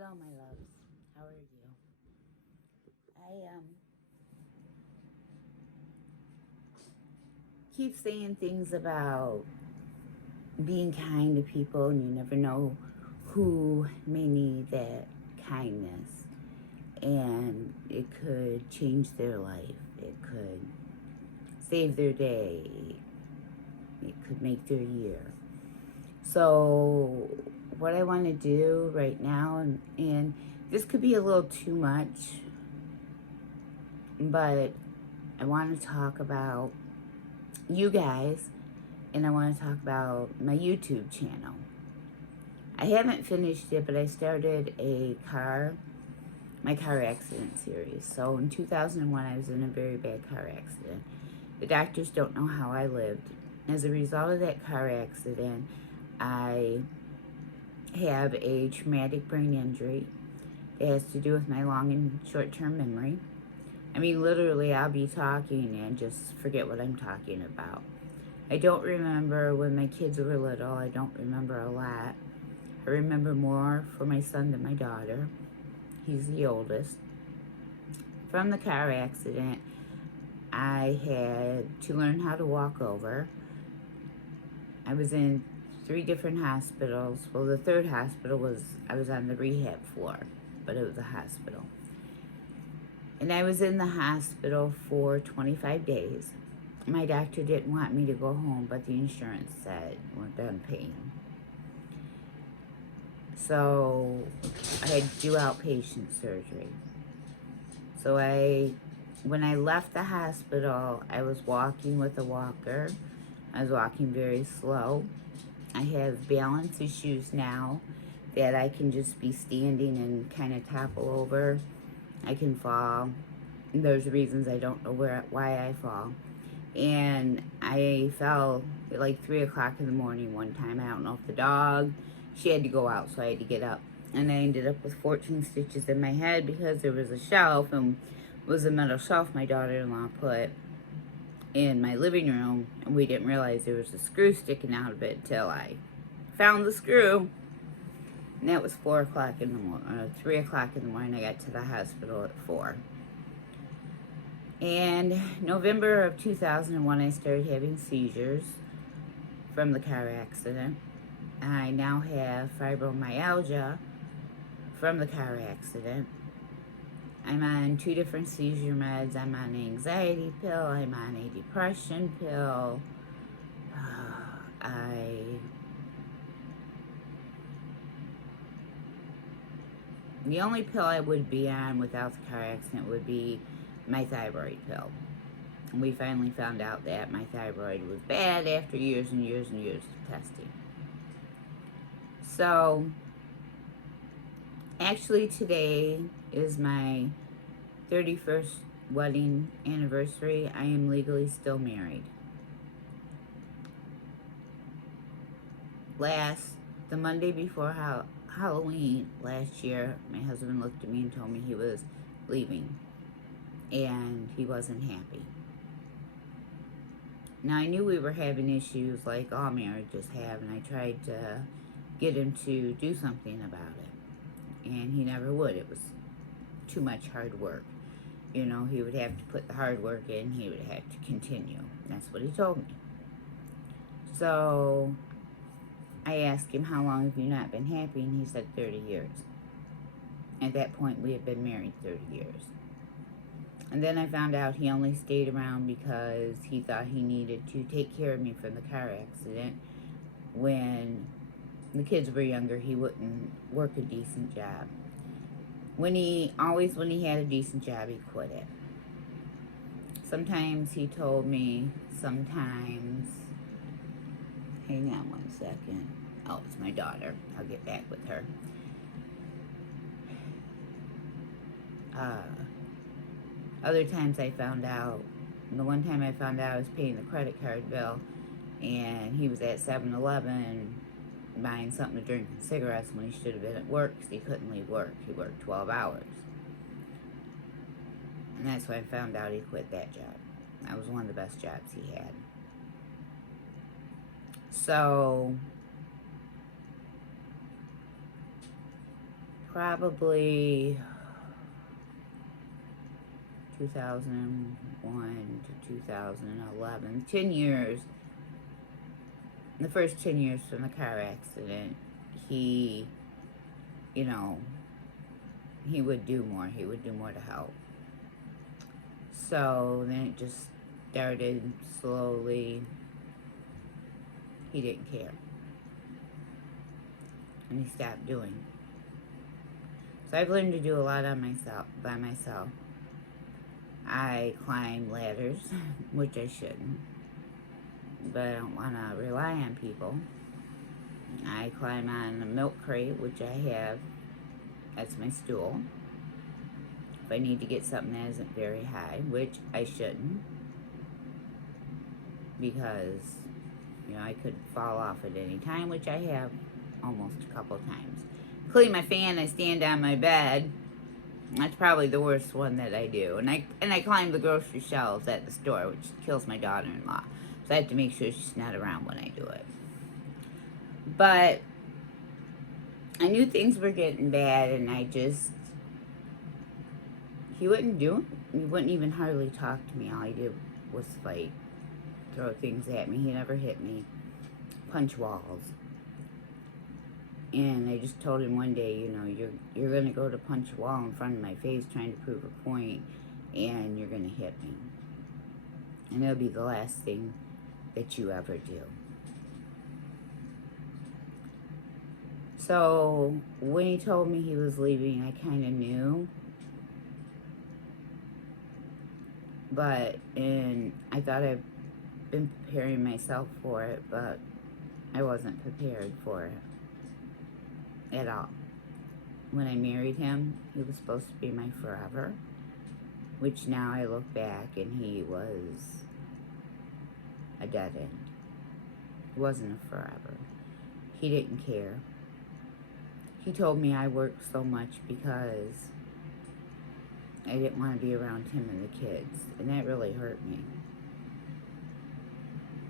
Hello, my loves. How are you? I keep saying things about being kind to people, and you never know who may need that kindness. And it could change their life. It could save their day. It could make their year. So, what I want to do right now, and this could be a little too much, but I want to talk about you guys, and I want to talk about my YouTube channel. I haven't finished it, but I started my car accident series. So in 2001, I was in a very bad car accident. The doctors don't know how I lived. As a result of that car accident, I have a traumatic brain injury. It has to do with my long and short-term memory. I mean, literally, I'll be talking and just forget what I'm talking about. I don't remember when my kids were little. I don't remember a lot. I remember more for my son than my daughter. He's the oldest. From the car accident, I had to learn how to walk over. I was in 3 different hospitals. Well, the third hospital I was on the rehab floor, but it was a hospital. And I was in the hospital for 25 days. My doctor didn't want me to go home, but the insurance said we're done paying. So I had to do outpatient surgery. So when I left the hospital, I was walking with a walker. I was walking very slow. I have balance issues now that I can just be standing and kind of topple over. I can fall. There's reasons I don't know why I fall. And I fell at like 3 o'clock in the morning one time. I don't know if the dog, she had to go out, so I had to get up. And I ended up with 14 stitches in my head because there was a shelf, and it was a metal shelf my daughter-in-law put in my living room, and we didn't realize there was a screw sticking out of it until I found the screw. And that was 4 o'clock in the morning, 3 o'clock in the morning. I got to the hospital at 4. And November of 2001, I started having seizures from the car accident. I now have fibromyalgia from the car accident. I'm on 2 different seizure meds. I'm on an anxiety pill. I'm on a depression pill. The only pill I would be on without the car accident would be my thyroid pill. And we finally found out that my thyroid was bad after years and years and years of testing. So, actually today is my 31st wedding anniversary. I am legally still married. The Monday before Halloween last year, my husband looked at me and told me he was leaving. And he wasn't happy. Now, I knew we were having issues like all marriages have, and I tried to get him to do something about it. And he never would. It was too much hard work. You know, he would have to put the hard work in. He would have to continue. That's what he told me. So, I asked him, how long have you not been happy? And he said 30 years. At that point, we had been married 30 years. And then I found out he only stayed around because he thought he needed to take care of me from the car accident. When the kids were younger, he wouldn't work a decent job. When he had a decent job, he quit it. Sometimes he told me, hang on one second. Oh, it's my daughter. I'll get back with her. Other times I found out, the one time I found out I was paying the credit card bill, and he was at 7-Eleven buying something to drink and cigarettes when he should have been at work because he couldn't leave work. He worked 12 hours. And that's when I found out he quit that job. That was one of the best jobs he had. So, probably 2001 to 2011, 10 years, the first 10 years from the car accident, he, you know, he would do more. He would do more to help. So then it just started slowly. He didn't care. And he stopped doing. So I've learned to do a lot on myself, by myself. I climb ladders, which I shouldn't, but I don't want to rely on people. I climb on a milk crate, which I have. That's my stool. If I need to get something that isn't very high, which I shouldn't, because, you know, I could fall off at any time, which I have almost a couple times. Clean my fan, I stand on my bed. That's probably the worst one that I do. And I climb the grocery shelves at the store, which kills my daughter-in-law. So I have to make sure she's not around when I do it. But I knew things were getting bad, and he wouldn't do it. He wouldn't even hardly talk to me. All he did was fight, throw things at me. He never hit me, punch walls. And I just told him one day, you know, you're going to go to punch a wall in front of my face trying to prove a point, and you're going to hit me. And it'll be the last thing that you ever do. So when he told me he was leaving, I kind of knew. And I thought I'd been preparing myself for it, but I wasn't prepared for it at all. When I married him, he was supposed to be my forever, which now I look back and he was a dead end. It wasn't a forever. He didn't care. He told me I worked so much because I didn't want to be around him and the kids, and that really hurt me.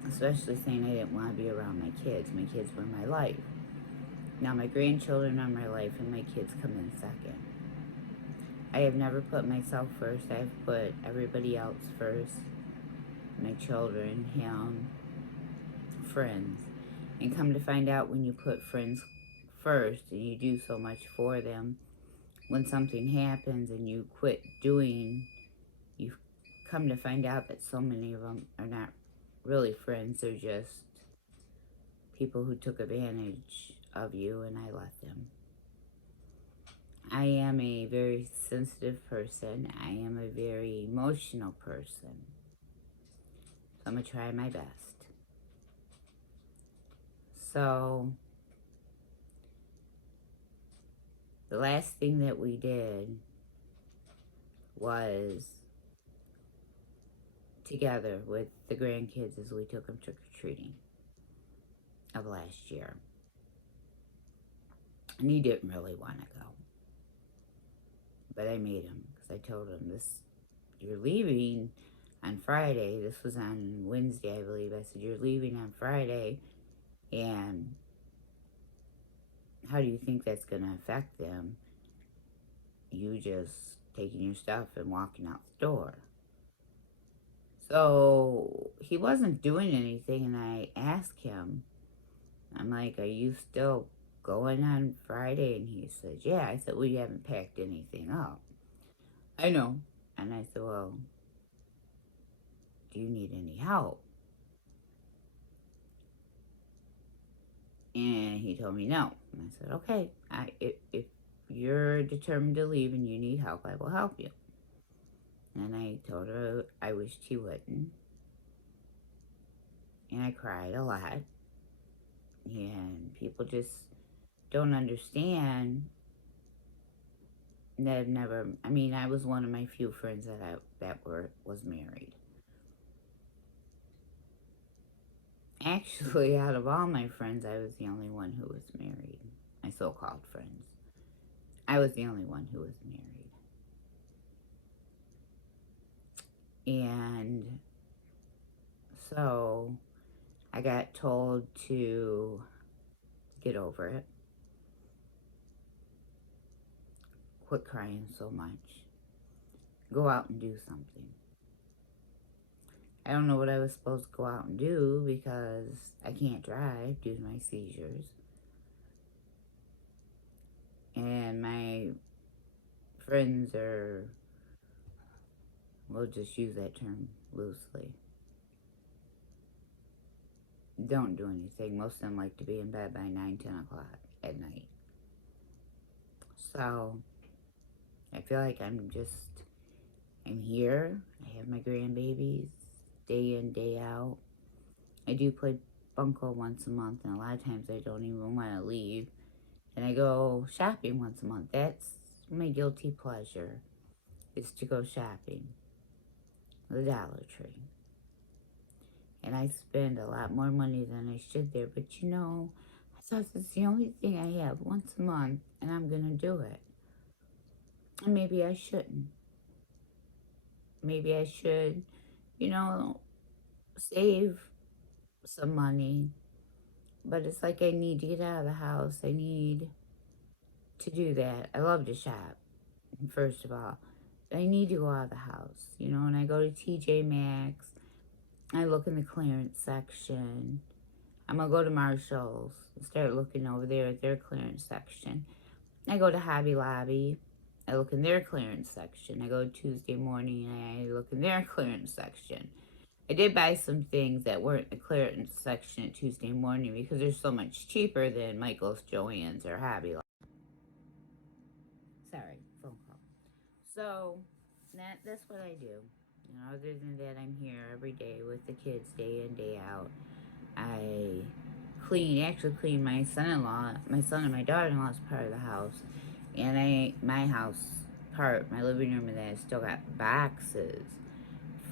Especially saying I didn't want to be around my kids. My kids were my life. Now my grandchildren are my life, and my kids come in second. I have never put myself first. I've put everybody else first. My children, him, friends. And come to find out, when you put friends first and you do so much for them, when something happens and you quit doing, you come to find out that so many of them are not really friends. They're just people who took advantage of you, and I let them. I am a very sensitive person. I am a very emotional person. So I'm going to try my best. So the last thing that we did was together with the grandkids as we took them trick-or-treating of last year. And he didn't really want to go. But I made him, because I told him, you're leaving on Friday. This was on Wednesday, I believe. I said, you're leaving on Friday, and how do you think that's going to affect them? You just taking your stuff and walking out the door. So he wasn't doing anything, and I asked him, I'm like, are you still going on Friday? And he said, yeah. I said, well, you haven't packed anything up. I know. And I said, well, do you need any help? And he told me no. And I said, okay, if you're determined to leave and you need help, I will help you. And I told her I wished he wouldn't. And I cried a lot. And people just don't understand that I've never, I mean, I was one of my few friends that was married. Actually, out of all my friends, I was the only one who was married. My so-called friends. I was the only one who was married. And so I got told to get over it. quit crying so much. Go out and do something. I don't know what I was supposed to go out and do because I can't drive due to my seizures. And my friends are, we'll just use that term loosely, don't do anything. Most of them like to be in bed by 9, 10 o'clock at night. So I feel like I'm here. I have my grandbabies day in, day out. I do play bunco once a month, and a lot of times I don't even want to leave. And I go shopping once a month. That's my guilty pleasure, is to go shopping. The Dollar Tree. And I spend a lot more money than I should there. But you know, I thought it's the only thing I have once a month, and I'm going to do it. And maybe I shouldn't. Maybe I should, you know, save some money. But it's like I need to get out of the house. I need to do that. I love to shop, first of all. I need to go out of the house, you know, and I go to TJ Maxx. I look in the clearance section. I'm going to go to Marshall's and start looking over there at their clearance section. I go to Hobby Lobby. I look in their clearance section. I go Tuesday morning and I look in their clearance section. I did buy some things that weren't in the clearance section at Tuesday morning because they're so much cheaper than Michael's, Joann's, or Hobby Lobby. Sorry, phone call. So, that's what I do. You know, other than that, I'm here every day with the kids, day in, day out. I actually clean my son-in-law, my son and my daughter-in-law's part of the house. And my house part, my living room, and then I still got boxes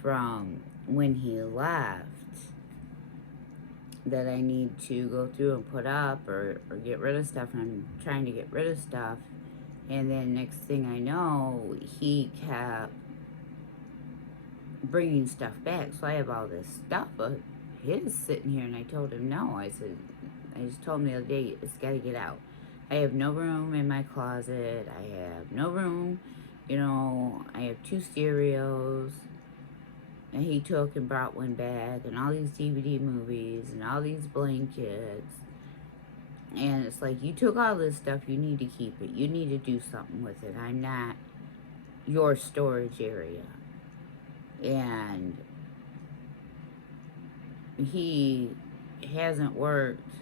from when he left that I need to go through and put up or get rid of stuff. And I'm trying to get rid of stuff. And then next thing I know, he kept bringing stuff back. So I have all this stuff of his sitting here, and I told him no. I just told him the other day, it's got to get out. I have no room in my closet. I have no room, you know, I have 2 stereos, and he took and brought one back, and all these DVD movies, and all these blankets. And it's like, you took all this stuff, you need to keep it. You need to do something with it. I'm not your storage area. And he hasn't worked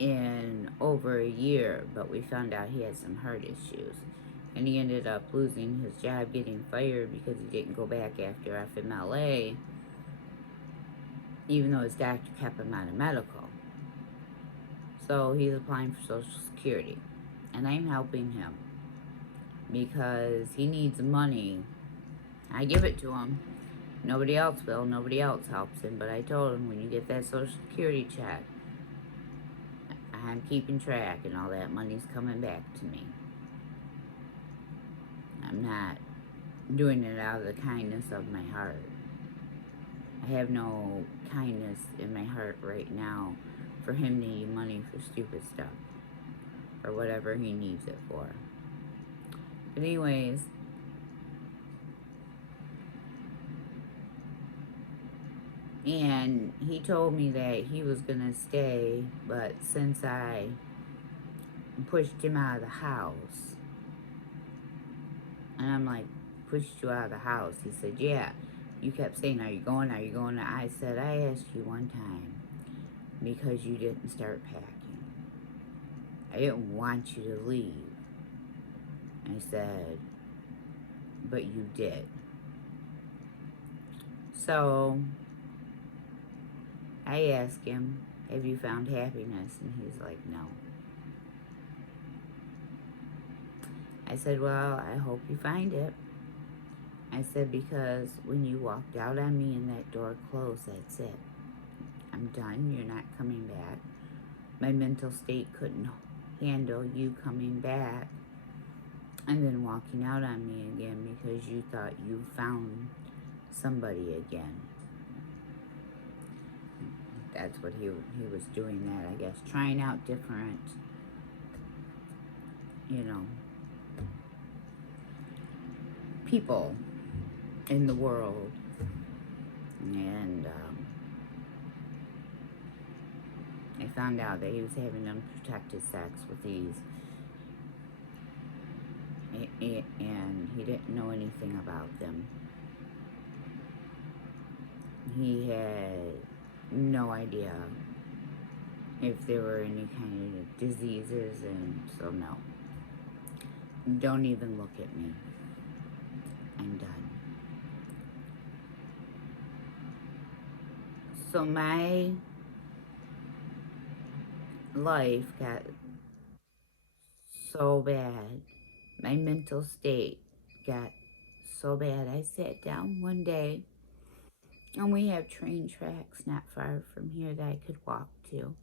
in over a year, but we found out he had some heart issues. And he ended up losing his job, getting fired because he didn't go back after FMLA, even though his doctor kept him out of medical. So he's applying for Social Security. And I'm helping him because he needs money. I give it to him. Nobody else will. Nobody else helps him. But I told him, when you get that Social Security check, I'm keeping track, and all that money's coming back to me. I'm not doing it out of the kindness of my heart. I have no kindness in my heart right now for him needing money for stupid stuff or whatever he needs it for. But anyways, and he told me that he was gonna stay, but since I pushed him out of the house, and I'm like, pushed you out of the house? He said, yeah. You kept saying, are you going? Are you going? I said, I asked you one time because you didn't start packing. I didn't want you to leave. I said, but you did. So I asked him, have you found happiness? And he's like, no. I said, well, I hope you find it. I said, because when you walked out on me and that door closed, that's it. I'm done. You're not coming back. My mental state couldn't handle you coming back and then walking out on me again because you thought you found somebody again. That's what he was doing that, I guess. Trying out different, you know, people in the world. And I found out that he was having unprotected sex with these, and he didn't know anything about them. He had no idea if there were any kind of diseases, and so no. Don't even look at me. I'm done. So my life got so bad. My mental state got so bad. I sat down one day, and we have train tracks not far from here that I could walk to.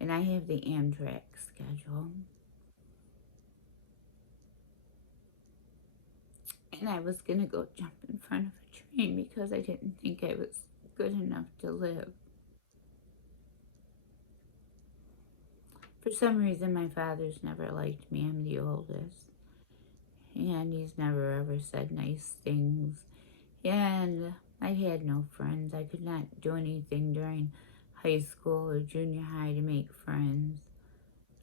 And I have the Amtrak schedule. And I was going to go jump in front of a train because I didn't think I was good enough to live. For some reason, my father's never liked me. I'm the oldest. And he's never ever said nice things. And I had no friends. I could not do anything during high school or junior high to make friends.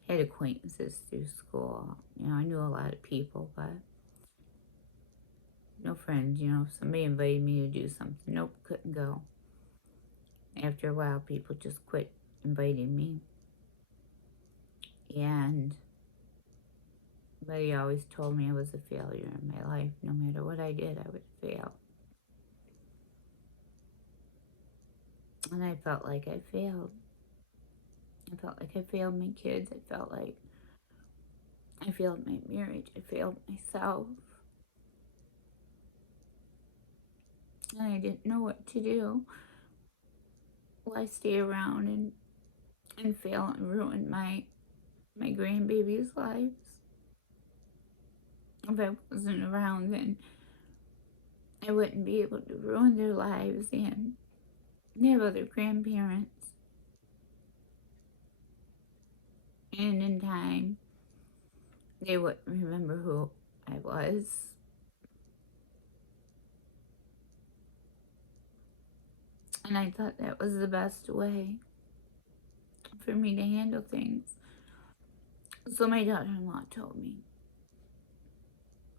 I had acquaintances through school. You know, I knew a lot of people, but no friends. You know, if somebody invited me to do something, nope, couldn't go. After a while, people just quit inviting me. And but he always told me I was a failure in my life. No matter what I did, I would fail. And I felt like I failed. I felt like I failed my kids. I felt like I failed my marriage. I failed myself. And I didn't know what to do. Will I stay around and fail and ruin my grandbabies' lives? If I wasn't around, then I wouldn't be able to ruin their lives, and they have other grandparents. And in time, they wouldn't remember who I was. And I thought that was the best way for me to handle things. So my daughter-in-law told me,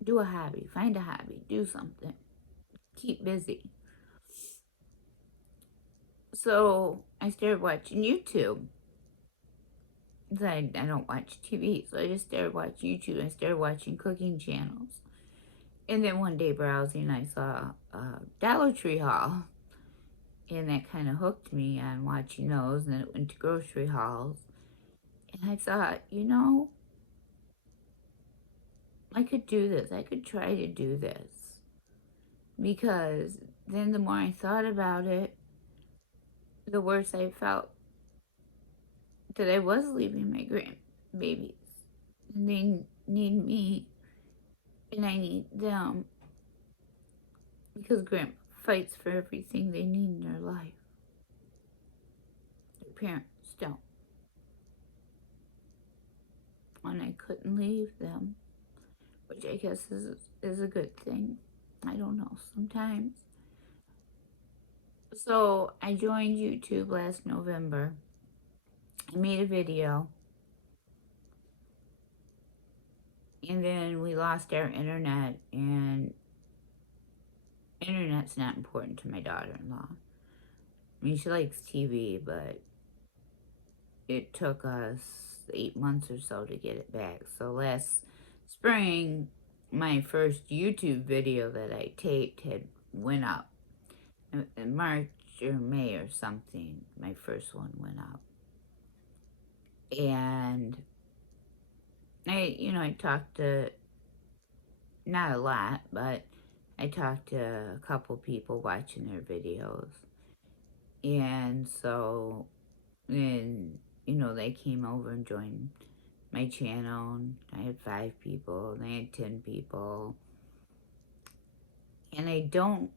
do a hobby, find a hobby, do something, keep busy. So I started watching YouTube. I don't watch TV, so I just started watching YouTube. I started watching cooking channels. And then one day browsing, I saw a Dollar Tree haul. And that kind of hooked me on watching those. And then it went to grocery hauls. And I thought, you know, I could do this. I could try to do this. Because then the more I thought about it, the worse I felt that I was leaving my grandbabies. And they need me, and I need them. Because grandma fights for everything they need in their life. Their parents don't. And I couldn't leave them, which I guess is a good thing. I don't know, sometimes. So I joined YouTube last November. I made a video. And then we lost our internet, and internet's not important to my daughter-in-law. I mean, she likes TV, but it took us 8 months or so to get it back. So last spring, my first YouTube video that I taped had went up. In March or May or something, my first one went up. And I talked to, not a lot, but I talked to a couple people watching their videos. And so then, they came over and joined my channel. And I had 5 people, and they had 10 people. And I don't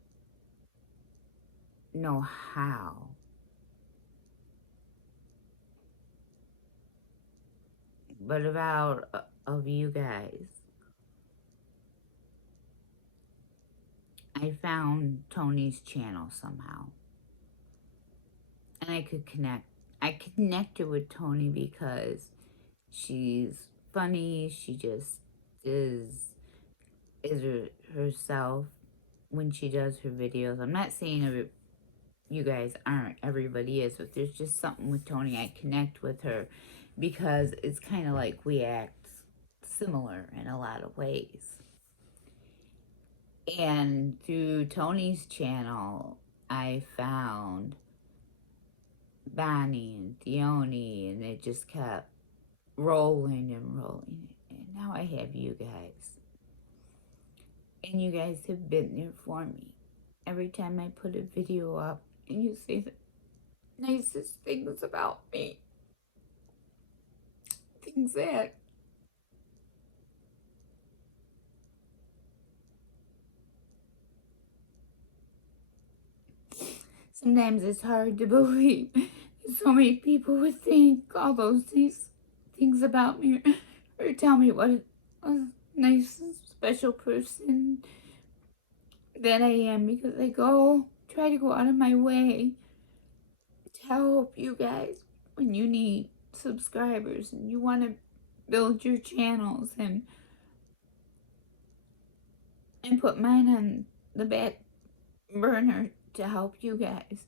know how. But about of you guys I found Tony's channel somehow. And I could connect. I connected with Tony because she's funny. She just is herself when she does her videos. I'm not saying you guys aren't. Everybody is. But there's just something with Tony. I connect with her because it's kind of like we act similar in a lot of ways. And through Tony's channel, I found Bonnie and Theoni, and it just kept rolling and rolling. And now I have you guys. And you guys have been there for me. Every time I put a video up and you say the nicest things about me. Things that sometimes it's hard to believe so many people would think all those things about me or tell me what a nice, special person that I am, because I try to go out of my way to help you guys when you need subscribers and you want to build your channels, and put mine on the back burner to help you guys.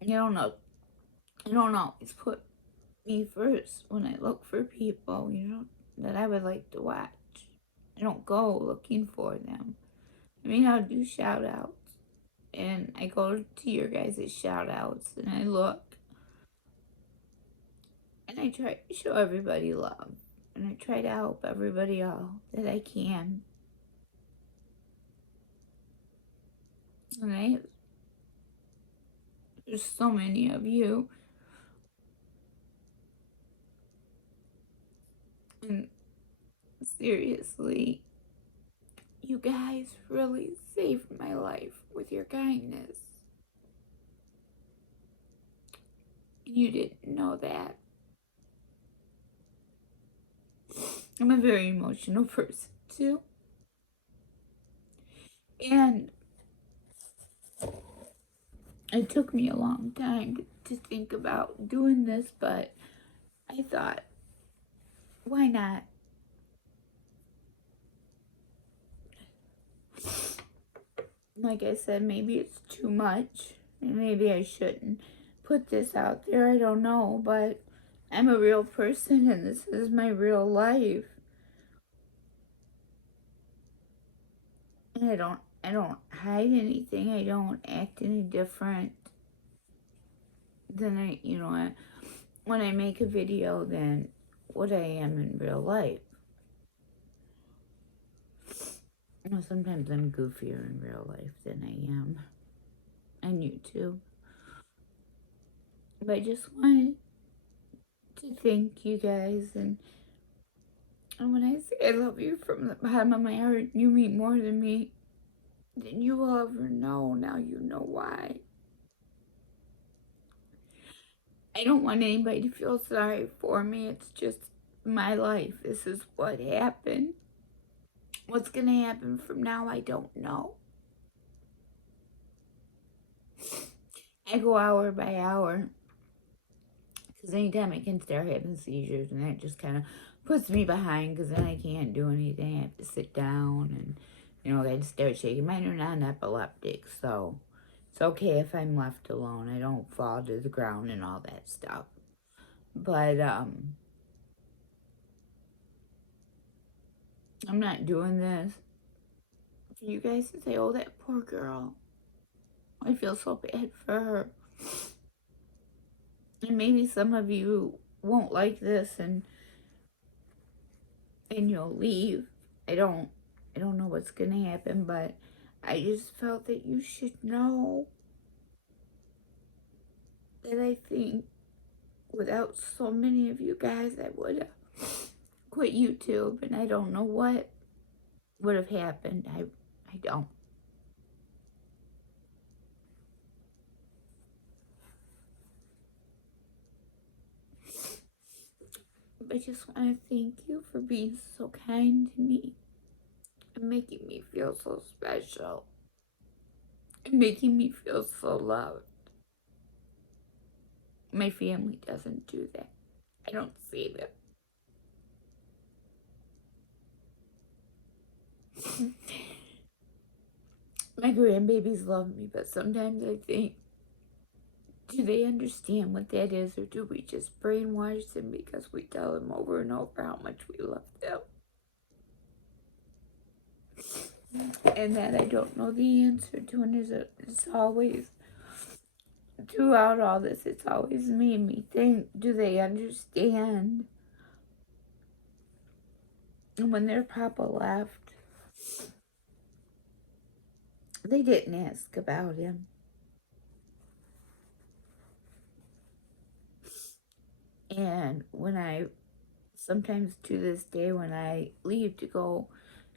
You don't always put me first when I look for people, that I would like to watch. I don't go looking for them. I mean, I'll do shout outs, and I go to your guys' shout outs, and I look, and I try to show everybody love, and I try to help everybody all that I can. And there's so many of you, and seriously, you guys really saved my life with your kindness. You didn't know that. I'm a very emotional person too. And it took me a long time to think about doing this, but I thought, why not? Like I said, maybe it's too much, and maybe I shouldn't put this out there. I don't know, but I'm a real person, and this is my real life. And I don't hide anything. I don't act any different than when I make a video than what I am in real life. Sometimes I'm goofier in real life than I am on YouTube. But I just wanted to thank you guys, and when I say I love you from the bottom of my heart, you mean more to me than you will ever know. Now you know why. I don't want anybody to feel sorry for me. It's just my life. This is what happened. What's going to happen from now, I don't know. I go hour by hour, because anytime I can start having seizures, and that just kind of puts me behind, because then I can't do anything. I have to sit down, and I just start shaking. Mine are non-epileptic, so it's okay if I'm left alone. I don't fall to the ground and all that stuff. But I'm not doing this for you guys to say, oh, that poor girl. I feel so bad for her. And maybe some of you won't like this, and you'll leave. I don't know what's gonna happen, but I just felt that you should know that I think without so many of you guys, I would have quit YouTube, and I don't know what would have happened. I don't. I just want to thank you for being so kind to me and making me feel so special and making me feel so loved. My family doesn't do that. I don't see them. My grandbabies love me, but sometimes I think, do they understand what that is, or do we just brainwash them because we tell them over and over how much we love them? And that I don't know the answer to, and it's always, throughout all this, it's always made me think, do they understand? And when their papa left, they didn't ask about him. And sometimes to this day, when I leave to go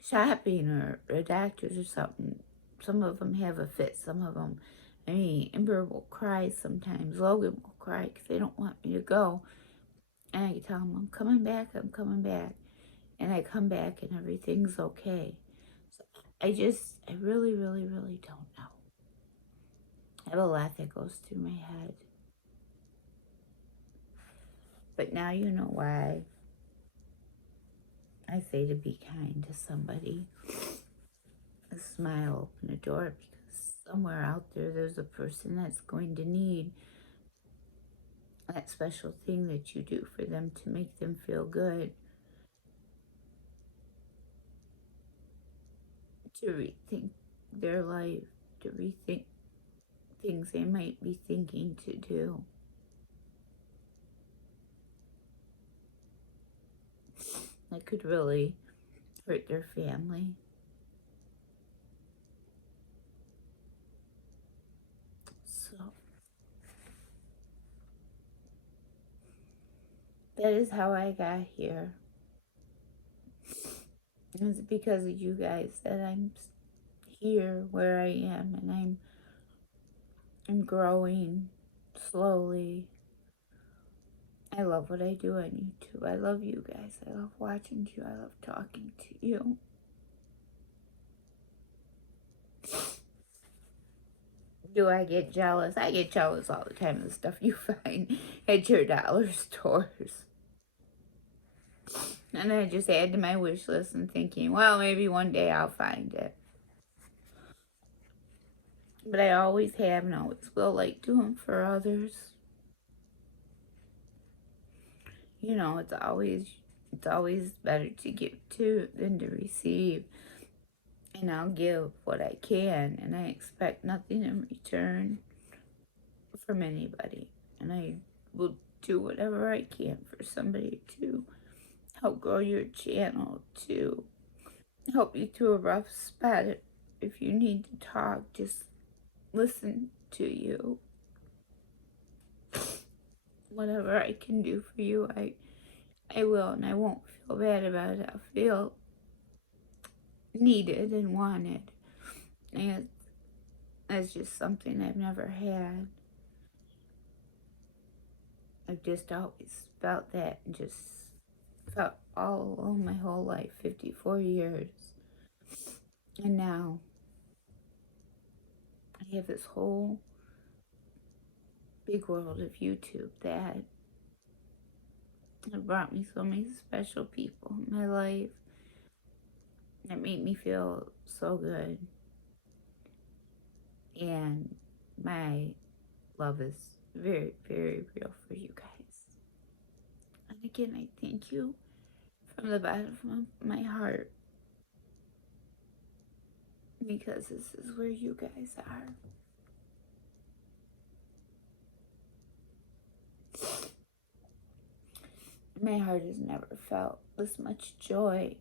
shopping or a doctor's or something, some of them have a fit. Some of them, Ember will cry sometimes. Logan will cry because they don't want me to go. And I tell them, I'm coming back, I'm coming back. And I come back and everything's okay. So I really, really, really don't know. I have a lot that goes through my head. But now you know why I say to be kind to somebody. A smile, open a door, because somewhere out there, there's a person that's going to need that special thing that you do for them to make them feel good, to rethink their life, to rethink things they might be thinking to do. That could really hurt their family. So that is how I got here. It's because of you guys that I'm here where I am, and I'm growing slowly. I love what I do on YouTube. I love you guys. I love watching you. I love talking to you. Do I get jealous? I get jealous all the time of the stuff you find at your dollar stores. And I just add to my wish list and thinking, well, maybe one day I'll find it. But I always have and always will like doing for others. You know, it's always better to give to than to receive. And I'll give what I can, and I expect nothing in return from anybody. And I will do whatever I can for somebody to help grow your channel, to help you through a rough spot. If you need to talk, just listen to you. Whatever I can do for you, I will, and I won't feel bad about it. I'll feel needed and wanted. And that's just something I've never had. I've just always felt that, and just felt all along my whole life, 54 years. And now I have this whole big world of YouTube that have brought me so many special people in my life that made me feel so good. And my love is very, very real for you guys. And again, I thank you from the bottom of my heart, because this is where you guys are. My heart has never felt this much joy,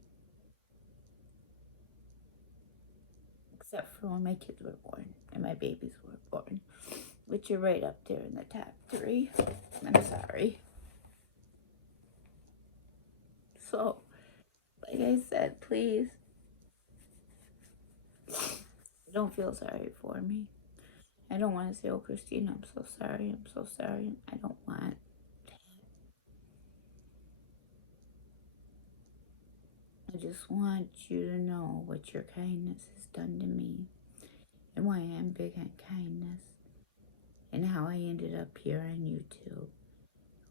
except for when my kids were born and my babies were born, which are right up there in the top 3. I'm sorry. So, like I said, please don't feel sorry for me. I don't want to say, oh, Christina, I'm so sorry, I'm so sorry. I don't want that. I just want you to know what your kindness has done to me and why I'm big on kindness and how I ended up here on YouTube,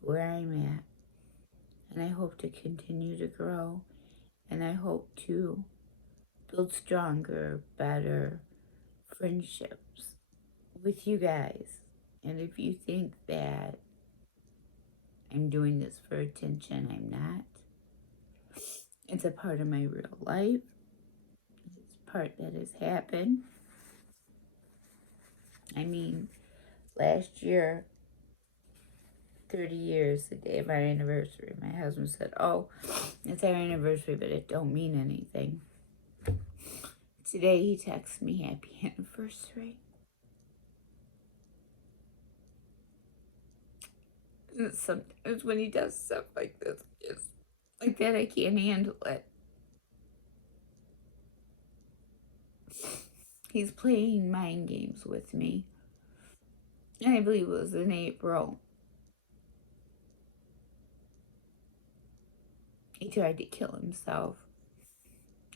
where I'm at. And I hope to continue to grow, and I hope to build stronger, better friendships with you guys. And if you think that I'm doing this for attention, I'm not. It's a part of my real life. It's a part that has happened. I mean, last year, 30 years, the day of our anniversary, my husband said, oh, it's our anniversary, but it don't mean anything. Today he texts me happy anniversary. And sometimes when he does stuff like this, it's like that, I can't handle it. He's playing mind games with me. And I believe it was in April. He tried to kill himself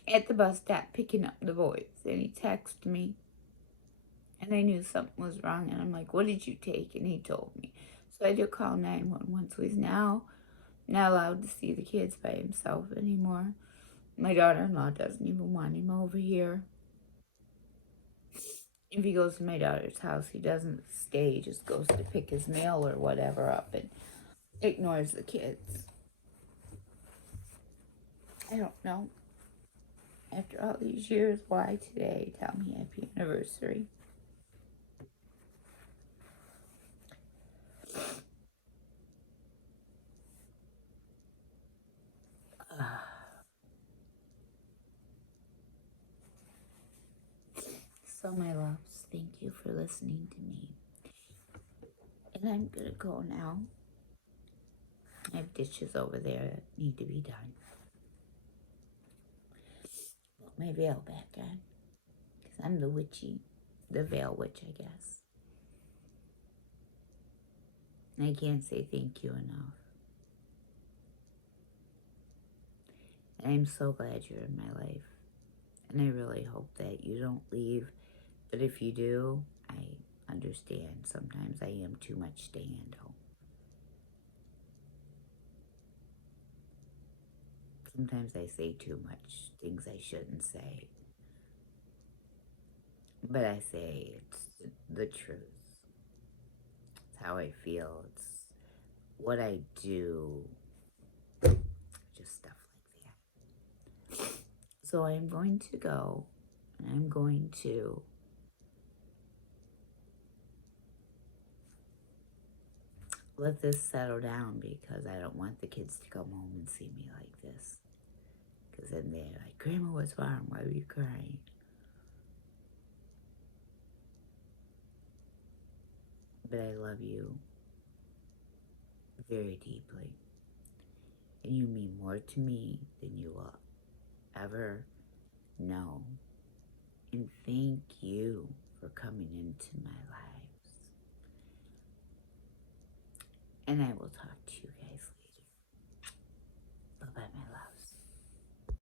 at the bus stop picking up the boys. And he texted me. And I knew something was wrong. And I'm like, what did you take? And he told me. So I did call 911. So he's now not allowed to see the kids by himself anymore. My daughter-in-law doesn't even want him over here. If he goes to my daughter's house, he doesn't stay. He just goes to pick his mail or whatever up and ignores the kids. I don't know. After all these years, why today? Tell me happy anniversary. So, my loves, thank you for listening to me. And I'm going to go now. I have dishes over there that need to be done. Put my veil back on. Because I'm the veil witch, I guess. And I can't say thank you enough. And I'm so glad you're in my life. And I really hope that you don't leave. But if you do, I understand. Sometimes I am too much to handle. Sometimes I say too much, things I shouldn't say. But I say it's the truth. It's how I feel. It's what I do. Just stuff like that. So I'm going to go, and I'm going to let this settle down because I don't want the kids to come home and see me like this. Because then they're like, Grandma, what's wrong? Why were you crying? But I love you very deeply. And you mean more to me than you will ever know. And thank you for coming into my lives. And I will talk to you guys later.